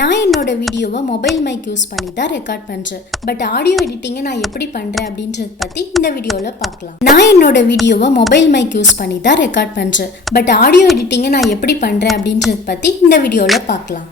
நான் என்னோட வீடியோவை மொபைல் மைக் யூஸ் பண்ணி தான் ரெக்கார்ட் பண்ணுறேன். பட் ஆடியோ எடிட்டிங்கை நான் எப்படி பண்ணுறேன் அப்படின்றத பற்றி இந்த வீடியோவில் பார்க்கலாம். நான் என்னோட வீடியோவை மொபைல் மைக் யூஸ் பண்ணி தான் ரெக்கார்ட் பண்ணுறேன். பட் ஆடியோ எடிட்டிங்கை நான் எப்படி பண்ணுறேன் அப்படின்றத பற்றி இந்த வீடியோவில் பார்க்கலாம்.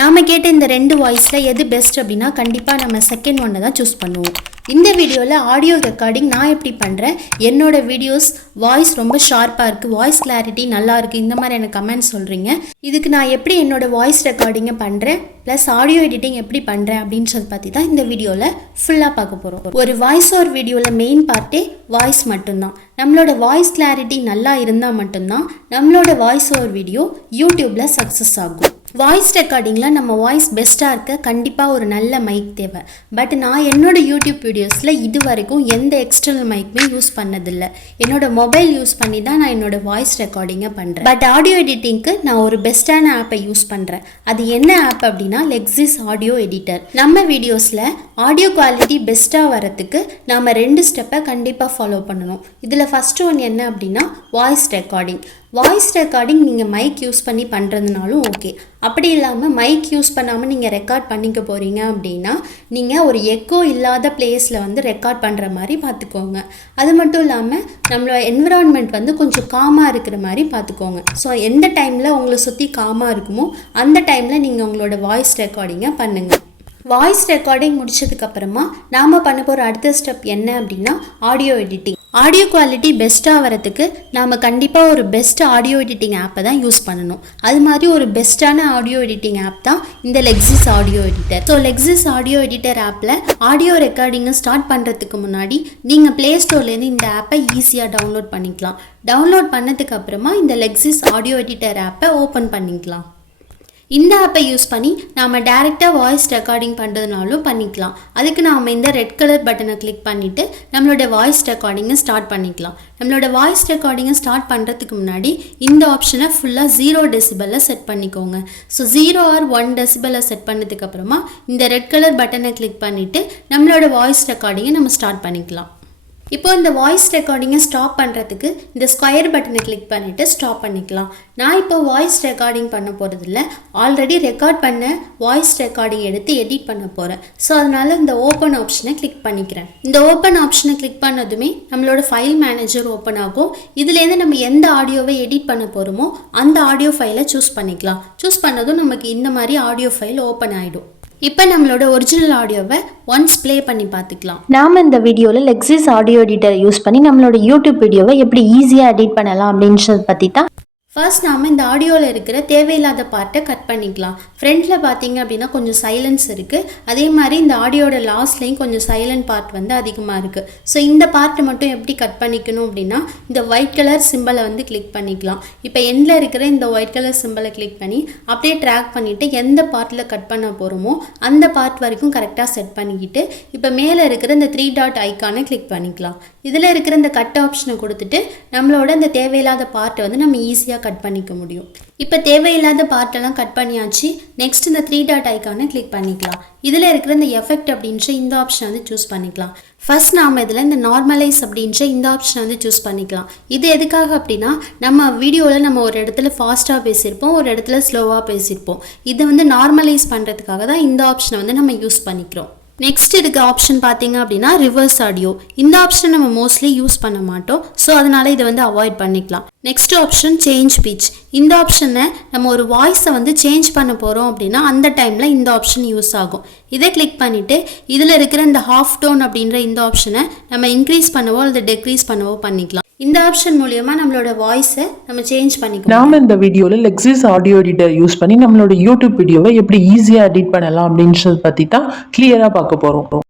நாம் கேட்ட இந்த ரெண்டு வாய்ஸில் எது பெஸ்ட் அப்படின்னா கண்டிப்பாக நம்ம செகண்ட் ஒன்னை தான் சூஸ் பண்ணுவோம். இந்த வீடியோவில் ஆடியோ ரெக்கார்டிங் நான் எப்படி பண்ணுறேன், என்னோட வீடியோஸ் வாய்ஸ் ரொம்ப ஷார்ப்பாக இருக்குது, வாய்ஸ் கிளாரிட்டி நல்லா இருக்குது, இந்த மாதிரி எனக்கு கமெண்ட் சொல்கிறீங்க. இதுக்கு நான் எப்படி என்னோட வாய்ஸ் ரெக்கார்டிங்கை பண்ணுறேன் ப்ளஸ் ஆடியோ எடிட்டிங் எப்படி பண்ணுறேன் அப்படின்றத பற்றி தான் இந்த வீடியோவில் ஃபுல்லாக பார்க்க போகிறோம். ஒரு வாய்ஸ் ஓவர் வீடியோவில் மெயின் பார்ட்டே வாய்ஸ் மட்டும்தான். நம்மளோட வாய்ஸ் கிளாரிட்டி நல்லா இருந்தால் மட்டும்தான் நம்மளோட வாய்ஸ் ஓவர் வீடியோ யூடியூப்பில் சக்ஸஸ் ஆகும். வாய்ஸ் ரெக்கார்டிங்கில் நம்ம வாய்ஸ் பெஸ்ட்டாக இருக்க கண்டிப்பாக ஒரு நல்ல மைக் தேவை. பட் நான் என்னோட யூடியூப் வீடியோஸில் இது வரைக்கும் எந்த எக்ஸ்டர்னல் மைக்குமே யூஸ் பண்ணதில்லை. என்னோட மொபைல் யூஸ் பண்ணி தான் நான் என்னோட வாய்ஸ் ரெக்கார்டிங்கை பண்ணுறேன். பட் ஆடியோ எடிட்டிங்க்கு நான் ஒரு பெஸ்ட்டான ஆப்பை யூஸ் பண்ணுறேன். அது என்ன ஆப் அப்படின்னா லெக்ஸிஸ் ஆடியோ எடிட்டர். நம்ம வீடியோஸில் ஆடியோ குவாலிட்டி பெஸ்ட்டாக வரத்துக்கு நாம் 2 ஸ்டெப்பை கண்டிப்பாக ஃபாலோ பண்ணணும். இதில் ஃபஸ்ட்டு ஒன்று என்ன அப்படின்னா வாய்ஸ் ரெக்கார்டிங். வாய்ஸ் ரெக்கார்டிங் நீங்கள் மைக் யூஸ் பண்ணி பண்ணுறதுனாலும் ஓகே. அப்படி இல்லாமல் மைக் யூஸ் பண்ணாமல் நீங்கள் ரெக்கார்ட் பண்ணிக்க போகிறீங்க அப்படின்னா நீங்கள் ஒரு எக்கோ இல்லாத பிளேஸில் வந்து ரெக்கார்ட் பண்ணுற மாதிரி பார்த்துக்கோங்க. அது மட்டும் இல்லாமல் நம்மளோட என்விரான்மெண்ட் வந்து கொஞ்சம் காமாக இருக்கிற மாதிரி பார்த்துக்கோங்க. ஸோ எந்த டைமில் உங்களை சுற்றி காமாக இருக்குமோ அந்த டைமில் நீங்கள் உங்களோட வாய்ஸ் ரெக்கார்டிங்கை பண்ணுங்கள். வாய்ஸ் ரெக்கார்டிங் முடிச்சதுக்கப்புறமா நாம் பண்ண போகிற அடுத்த ஸ்டெப் என்ன அப்படின்னா ஆடியோ எடிட்டிங். ஆடியோ குவாலிட்டி பெஸ்ட்டாக வரத்துக்கு நாம் கண்டிப்பாக ஒரு பெஸ்ட் ஆடியோ எடிட்டிங் ஆப்பை தான் யூஸ் பண்ணணும். அது மாதிரி ஒரு பெஸ்ட்டான ஆடியோ எடிட்டிங் ஆப் தான் இந்த Lexis audio editor. So Lexis audio editor ஆப்பில் ஆடியோ ரெக்கார்டிங்கை ஸ்டார்ட் பண்ணுறதுக்கு முன்னாடி நீங்கள் ப்ளே ஸ்டோர்லேருந்து இந்த ஆப்பை ஈஸியாக டவுன்லோட் பண்ணிக்கலாம். டவுன்லோட் பண்ணதுக்கு அப்புறமா இந்த லெக்ஸிஸ் ஆடியோ எடிட்டர் ஆப்பை ஓப்பன் பண்ணிக்கலாம். இந்த ஆப்பை யூஸ் பண்ணி நாம் டேரெக்டாக வாய்ஸ் ரெக்கார்டிங் பண்ணுறதுனாலும் பண்ணிக்கலாம். அதுக்கு நாம் இந்த ரெட் கலர் பட்டனை கிளிக் பண்ணிவிட்டு நம்மளோட வாய்ஸ் ரெக்கார்டிங்கை ஸ்டார்ட் பண்ணிக்கலாம். நம்மளோட வாய்ஸ் ரெக்கார்டிங்கை ஸ்டார்ட் பண்ணுறதுக்கு முன்னாடி இந்த ஆப்ஷனை ஃபுல்லாக 0 டெசிபலில் செட் பண்ணிக்கோங்க. ஸோ 0 or 1 டெசிபலில் செட் பண்ணதுக்கப்புறமா இந்த ரெட் கலர் பட்டனை கிளிக் பண்ணிவிட்டு நம்மளோட வாய்ஸ் ரெக்கார்டிங்கை நம்ம ஸ்டார்ட் பண்ணிக்கலாம். இப்போ இந்த வாய்ஸ் ரெக்கார்டிங்கை ஸ்டாப் பண்ணுறதுக்கு இந்த ஸ்கொயர் பட்டனை கிளிக் பண்ணிவிட்டு ஸ்டாப் பண்ணிக்கலாம். நான் இப்போ வாய்ஸ் ரெக்கார்டிங் பண்ண போகிறதில்ல, ஆல்ரெடி ரெக்கார்ட் பண்ண வாய்ஸ் ரெக்கார்டிங் எடுத்து எடிட் பண்ண போகிறேன். ஸோ அதனால் இந்த ஓப்பன் ஆப்ஷனை கிளிக் பண்ணிக்கிறேன். இந்த ஓப்பன் ஆப்ஷனை கிளிக் பண்ணதுமே நம்மளோட ஃபைல் மேனேஜர் ஓப்பன் ஆகும். இதுலேருந்து நம்ம எந்த ஆடியோவை எடிட் பண்ண போகிறோமோ அந்த ஆடியோ ஃபைலை சூஸ் பண்ணிக்கலாம். சூஸ் பண்ணதும் நமக்கு இந்த மாதிரி ஆடியோ ஃபைல் ஓப்பன் ஆகிடும். இப்போ நம்மளோட ஒரிஜினல் ஆடியோவை ஒன்ஸ் ப்ளே பண்ணி பார்த்துக்கலாம். நாம் இந்த வீடியோவில் லெக்ஸிஸ் ஆடியோ எடிட்டரை யூஸ் பண்ணி நம்மளோட யூடியூப் வீடியோவை எப்படி ஈஸியாக எடிட் பண்ணலாம் அப்படின்றத பற்றி தான். ஃபர்ஸ்ட் நாம் இந்த ஆடியோவில் இருக்கிற தேவையில்லாத பார்ட்டை கட் பண்ணிக்கலாம். ஃப்ரண்ட்டில் பார்த்தீங்க அப்படின்னா கொஞ்சம் சைலன்ஸ் இருக்குது. அதே மாதிரி இந்த ஆடியோட லாஸ்ட்லேயும் கொஞ்சம் சைலண்ட் பார்ட் வந்து அதிகமாக இருக்குது. ஸோ இந்த பார்ட்டை மட்டும் எப்படி கட் பண்ணிக்கணும் அப்படின்னா இந்த ஒயிட் கலர் சிம்பிளை வந்து கிளிக் பண்ணிக்கலாம். இப்போ எண்டில் இருக்கிற இந்த ஒயிட் கலர் சிம்பிளை கிளிக் பண்ணி அப்படியே ட்ராக் பண்ணிவிட்டு எந்த பார்ட்டில் கட் பண்ண போகிறோமோ அந்த பார்ட் வரைக்கும் கரெக்டாக செட் பண்ணிக்கிட்டு இப்போ மேலே இருக்கிற இந்த 3 டாட் ஐக்கானை கிளிக் பண்ணிக்கலாம். இதில் இருக்கிற இந்த கட் ஆப்ஷனை கொடுத்துட்டு நம்மளோட இந்த தேவையில்லாத பார்ட்டை வந்து நம்ம ஈஸியாக கட் பண்ணிக்க முடியும். இப்போ தேவையில்லாத பார்ட்டெல்லாம் கட் பண்ணியாச்சு. நெக்ஸ்ட் இந்த 3 டாட் ஐக்கானை கிளிக் பண்ணிக்கலாம். இதில் இருக்கிற இந்த எஃபெக்ட் அப்படின்ற இந்த ஆப்ஷனை வந்து சூஸ் பண்ணிக்கலாம். ஃபர்ஸ்ட் நாம் இதில் இந்த நார்மலைஸ் அப்படின்ற இந்த ஆப்ஷனை வந்து சூஸ் பண்ணிக்கலாம். இது எதுக்காக அப்படின்னா நம்ம வீடியோவில் நம்ம ஒரு இடத்துல ஃபாஸ்ட்டாக பேசியிருப்போம், ஒரு இடத்துல ஸ்லோவாக பேசியிருப்போம். இதை வந்து நார்மலைஸ் பண்ணுறதுக்காக தான் இந்த ஆப்ஷனை வந்து நம்ம யூஸ் பண்ணிக்கிறோம். நெக்ஸ்ட் இருக்க ஆப்ஷன் பார்த்தீங்க அப்படின்னா ரிவர்ஸ் ஆடியோ. இந்த ஆப்ஷனை நம்ம மோஸ்ட்லி யூஸ் பண்ண மாட்டோம். ஸோ அதனால் இதை வந்து அவாய்ட் பண்ணிக்கலாம். Next option change pitch. இந்த ஆப்ஷனை நம்ம ஒரு வாய்ஸை வந்து சேஞ்ச் பண்ண போகிறோம் அப்படின்னா அந்த டைமில் இந்த ஆப்ஷன் யூஸ் ஆகும். இதை கிளிக் பண்ணிவிட்டு இதில் இருக்கிற இந்த ஹாஃப் டோன் அப்படின்ற இந்த ஆப்ஷனை நம்ம இன்க்ரீஸ் பண்ணவோ அல்லது டெக்ரீஸ் பண்ணவோ பண்ணிக்கலாம். இந்த ஆப்ஷன் மூலியமாக நம்மளோட வாய்ஸை நம்ம சேஞ்ச் பண்ணிக்கலாம். நாம இந்த வீடியோவில் லெக்ஸிஸ் ஆடியோ எடிட்டர் யூஸ் பண்ணி நம்மளோட யூடியூப் வீடியோவை எப்படி ஈஸியாக எடிட் பண்ணலாம் அப்படின்றத பற்றி தான் கிளியராக பார்க்க போகிறோம்.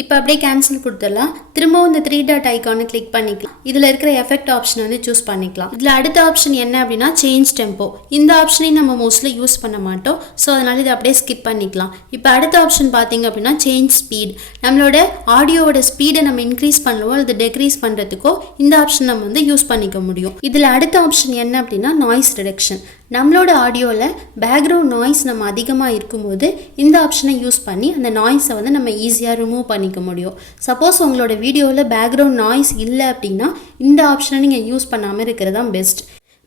இப்போ அப்படியே கேன்சல் கொடுத்துடலாம். திரும்பவும் இந்த 3 டாட் ஐக்கானை கிளிக் பண்ணிக்கலாம். இதில் இருக்கிற எஃபெக்ட் ஆப்ஷனை வந்து சூஸ் பண்ணிக்கலாம். இதில் அடுத்த ஆப்ஷன் என்ன அப்படின்னா சேஞ்ச் டெம்போ. இந்த ஆப்ஷனையும் நம்ம மோஸ்ட்லி யூஸ் பண்ண மாட்டோம். ஸோ அதனால் இதை அப்படியே ஸ்கிப் பண்ணிக்கலாம். இப்போ அடுத்த ஆப்ஷன் பார்த்தீங்க அப்படின்னா சேஞ்ச் ஸ்பீட். நம்மளோட ஆடியோவோட ஸ்பீடை நம்ம இன்க்ரீஸ் பண்ணவோ அல்லது டெக்ரீஸ் பண்ணுறதுக்கோ இந்த ஆப்ஷன் நம்ம வந்து யூஸ் பண்ணிக்க முடியும். இதில் அடுத்த ஆப்ஷன் என்ன அப்படின்னா நாய்ஸ் ரிடக்ஷன். நம்மளோட ஆடியோவில் பேக்ரவுண்ட் நாய்ஸ் நம்ம அதிகமாக இருக்கும்போது இந்த ஆப்ஷனை யூஸ் பண்ணி அந்த நாய்ஸை வந்து நம்ம ஈஸியாக ரிமூவ் பண்ணிக்க முடியும். சப்போஸ் உங்களோட வீடியோவில் பேக்ரவுண்ட் நாய்ஸ் இல்லை அப்படின்னா இந்த ஆப்ஷனை நீங்கள் யூஸ் பண்ணாமல் இருக்கிறது தான் பெஸ்ட்.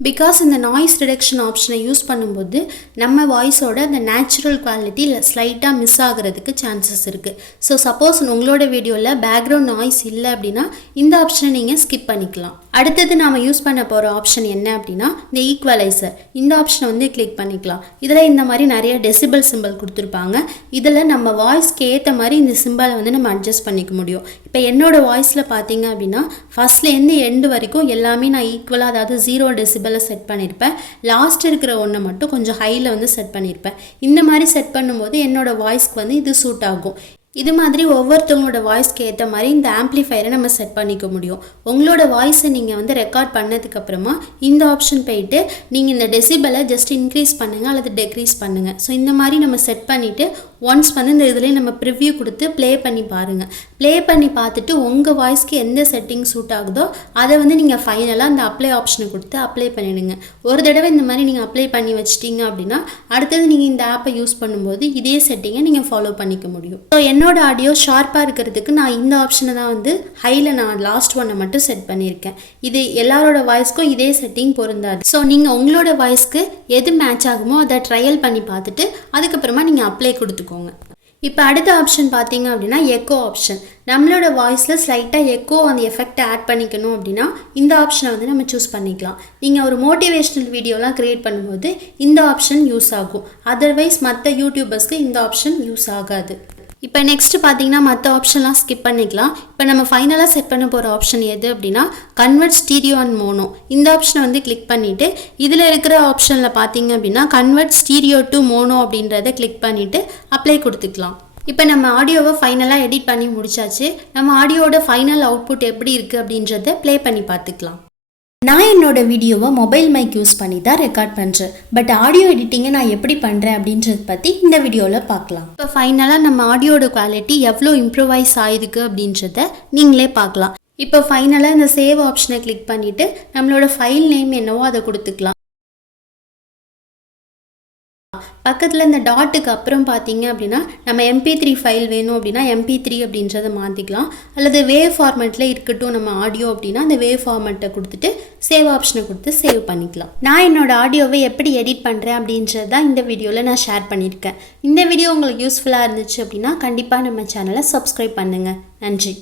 பிகாஸ் இந்த நாய்ஸ் ரிடக்ஷன் ஆப்ஷனை யூஸ் பண்ணும்போது நம்ம வாய்ஸோட அந்த நேச்சுரல் குவாலிட்டி ஸ்லைட்டாக மிஸ் ஆகிறதுக்கு சான்சஸ் இருக்குது. ஸோ சப்போஸ் உங்களோட வீடியோவில் பேக்ரவுண்ட் நாய்ஸ் இல்லை அப்படின்னா இந்த ஆப்ஷனை நீங்கள் ஸ்கிப் பண்ணிக்கலாம். அடுத்தது நாம் யூஸ் பண்ண போகிற ஆப்ஷன் என்ன அப்படின்னா இந்த ஈக்குவலைசர். இந்த ஆப்ஷனை வந்து கிளிக் பண்ணிக்கலாம். இதில் இந்த மாதிரி நிறைய டெசிபல் சிம்பிள் கொடுத்துருப்பாங்க. இதில் நம்ம வாய்ஸ்க்கு ஏற்ற மாதிரி இந்த சிம்பிளை வந்து நம்ம அட்ஜஸ்ட் பண்ணிக்க முடியும். இப்போ என்னோடய வாய்ஸில் பார்த்தீங்க அப்படின்னா ஃபஸ்ட்லேருந்து எண்டு வரைக்கும் எல்லாமே நான் ஈக்குவலாக, அதாவது 0 டெசிபல் செட் பண்ணியிருப்பேன். லாஸ்ட் இருக்கிற ஒன்றை மட்டும் கொஞ்சம் ஹையில் வந்து செட் பண்ணியிருப்பேன். இந்த மாதிரி செட் பண்ணும்போது என்னோடய வாய்ஸ்க்கு வந்து இது சூட் ஆகும். இது மாதிரி ஒவ்வொருத்தவங்களோட வாய்ஸ்க்கு ஏற்ற மாதிரி இந்த ஆம்ப்ளிஃபையரை நம்ம செட் பண்ணிக்க முடியும். உங்களோட வாய்ஸை நீங்கள் வந்து ரெக்கார்ட் பண்ணதுக்கப்புறமா இந்த ஆப்ஷன் போயிட்டு நீங்கள் இந்த டெசிபலை ஜஸ்ட் இன்க்ரீஸ் பண்ணுங்கள் அல்லது டெக்ரீஸ் பண்ணுங்கள். ஸோ இந்த மாதிரி நம்ம செட் பண்ணிவிட்டு ஒன்ஸ் வந்து இந்த இதில் நம்ம ப்ரிவ்யூ கொடுத்து ப்ளே பண்ணி பாருங்கள். ப்ளே பண்ணி பார்த்துட்டு உங்கள் வாய்ஸ்க்கு எந்த செட்டிங் சூட் ஆகுதோ அதை வந்து நீங்கள் ஃபைனலாக அந்த அப்ளை ஆப்ஷனை கொடுத்து அப்ளை பண்ணிவிடுங்க. ஒரு தடவை இந்த மாதிரி நீங்கள் அப்ளை பண்ணி வச்சிட்டிங்க அப்படின்னா அடுத்தது நீங்கள் இந்த ஆப்பை யூஸ் பண்ணும்போது இதே செட்டிங்கை நீங்கள் ஃபாலோ பண்ணிக்க முடியும். ஸோ என்னோட ஆடியோ ஷார்ப்பாக இருக்கிறதுக்கு நான் இந்த ஆப்ஷனை தான் வந்து ஹையில் நான் லாஸ்ட் ஒன்னை மட்டும் செட் பண்ணியிருக்கேன். இது எல்லாரோட வாய்ஸ்க்கும் இதே செட்டிங் பொருந்தாது. ஸோ நீங்கள் உங்களோட வாய்ஸ்க்கு எது மேட்ச் ஆகுமோ அதை ட்ரையல் பண்ணி பார்த்துட்டு அதுக்கப்புறமா நீங்கள் அப்ளை கொடுத்துக்கோங்க. இப்போ அடுத்த ஆப்ஷன் பார்த்தீங்க அப்படின்னா எக்கோ ஆப்ஷன். நம்மளோட வாய்ஸில் ஸ்லைட்டாக எக்கோ அந்த எஃபெக்டை ஆட் பண்ணிக்கணும் அப்படின்னா இந்த ஆப்ஷனை வந்து நம்ம சூஸ் பண்ணிக்கலாம். நீங்கள் ஒரு மோட்டிவேஷ்னல் வீடியோலாம் க்ரியேட் பண்ணும்போது இந்த ஆப்ஷன் யூஸ் ஆகும். அதர்வைஸ் மற்ற யூடியூபர்ஸ்க்கு இந்த ஆப்ஷன் யூஸ் ஆகாது. இப்போ நெக்ஸ்ட் பார்த்தீங்கன்னா மற்ற ஆப்ஷன்லாம் ஸ்கிப் பண்ணிக்கலாம். இப்போ நம்ம ஃபைனலாக செட் பண்ண போகிற ஆப்ஷன் எது அப்படின்னா கன்வெர்ட் ஸ்டீரியோ அண்ட் மோனோ. இந்த ஆப்ஷனை வந்து கிளிக் பண்ணிவிட்டு இதில் இருக்கிற ஆப்ஷனில் பார்த்தீங்க அப்படின்னா கன்வெர்ட் ஸ்டீரியோ டு மோனோ அப்படின்றத கிளிக் பண்ணிவிட்டு அப்ளை கொடுத்துக்கலாம். இப்போ நம்ம ஆடியோவை ஃபைனலாக எடிட் பண்ணி முடிச்சாச்சு. நம்ம ஆடியோட ஃபைனல் அவுட்புட் எப்படி இருக்குது அப்படின்றத ப்ளே பண்ணி பார்த்துக்கலாம். நான் என்னோட வீடியோவை மொபைல் மைக் யூஸ் பண்ணி தான் ரெக்கார்ட் பண்ணுறேன். பட் ஆடியோ எடிட்டிங்கை நான் எப்படி பண்ணுறேன் அப்படின்றத பற்றி இந்த வீடியோவில் பார்க்கலாம். இப்போ ஃபைனலாக நம்ம ஆடியோட குவாலிட்டி எவ்வளோ இம்ப்ரூவைஸ் ஆகிருக்கு அப்படின்றத நீங்களே பார்க்கலாம். இப்போ ஃபைனலாக இந்த சேவ் ஆப்ஷனை கிளிக் பண்ணிவிட்டு நம்மளோட ஃபைல் நேம் என்னவோ அதை கொடுத்துக்கலாம். பக்கத்தில் இந்த டாட்டுக்கு அப்புறம் பார்த்தீங்க அப்படின்னா நம்ம MP3 ஃபைல் வேணும் அப்படின்னா MP3 அப்படின்றத மாற்றிக்கலாம். அல்லது வேவ் ஃபார்மேட்டில் இருக்கட்டும் நம்ம ஆடியோ அப்படின்னா அந்த வேவ் ஃபார்மேட்டை கொடுத்துட்டு சேவ் ஆப்ஷனை கொடுத்து சேவ் பண்ணிக்கலாம். நான் என்னோட ஆடியோவை எப்படி எடிட் பண்ணுறேன் அப்படின்றது தான் இந்த வீடியோவில் நான் ஷேர் பண்ணியிருக்கேன். இந்த வீடியோ உங்களுக்கு யூஸ்ஃபுல்லாக இருந்துச்சு அப்படின்னா கண்டிப்பாக நம்ம சேனலை சப்ஸ்கிரைப் பண்ணுங்கள். நன்றி.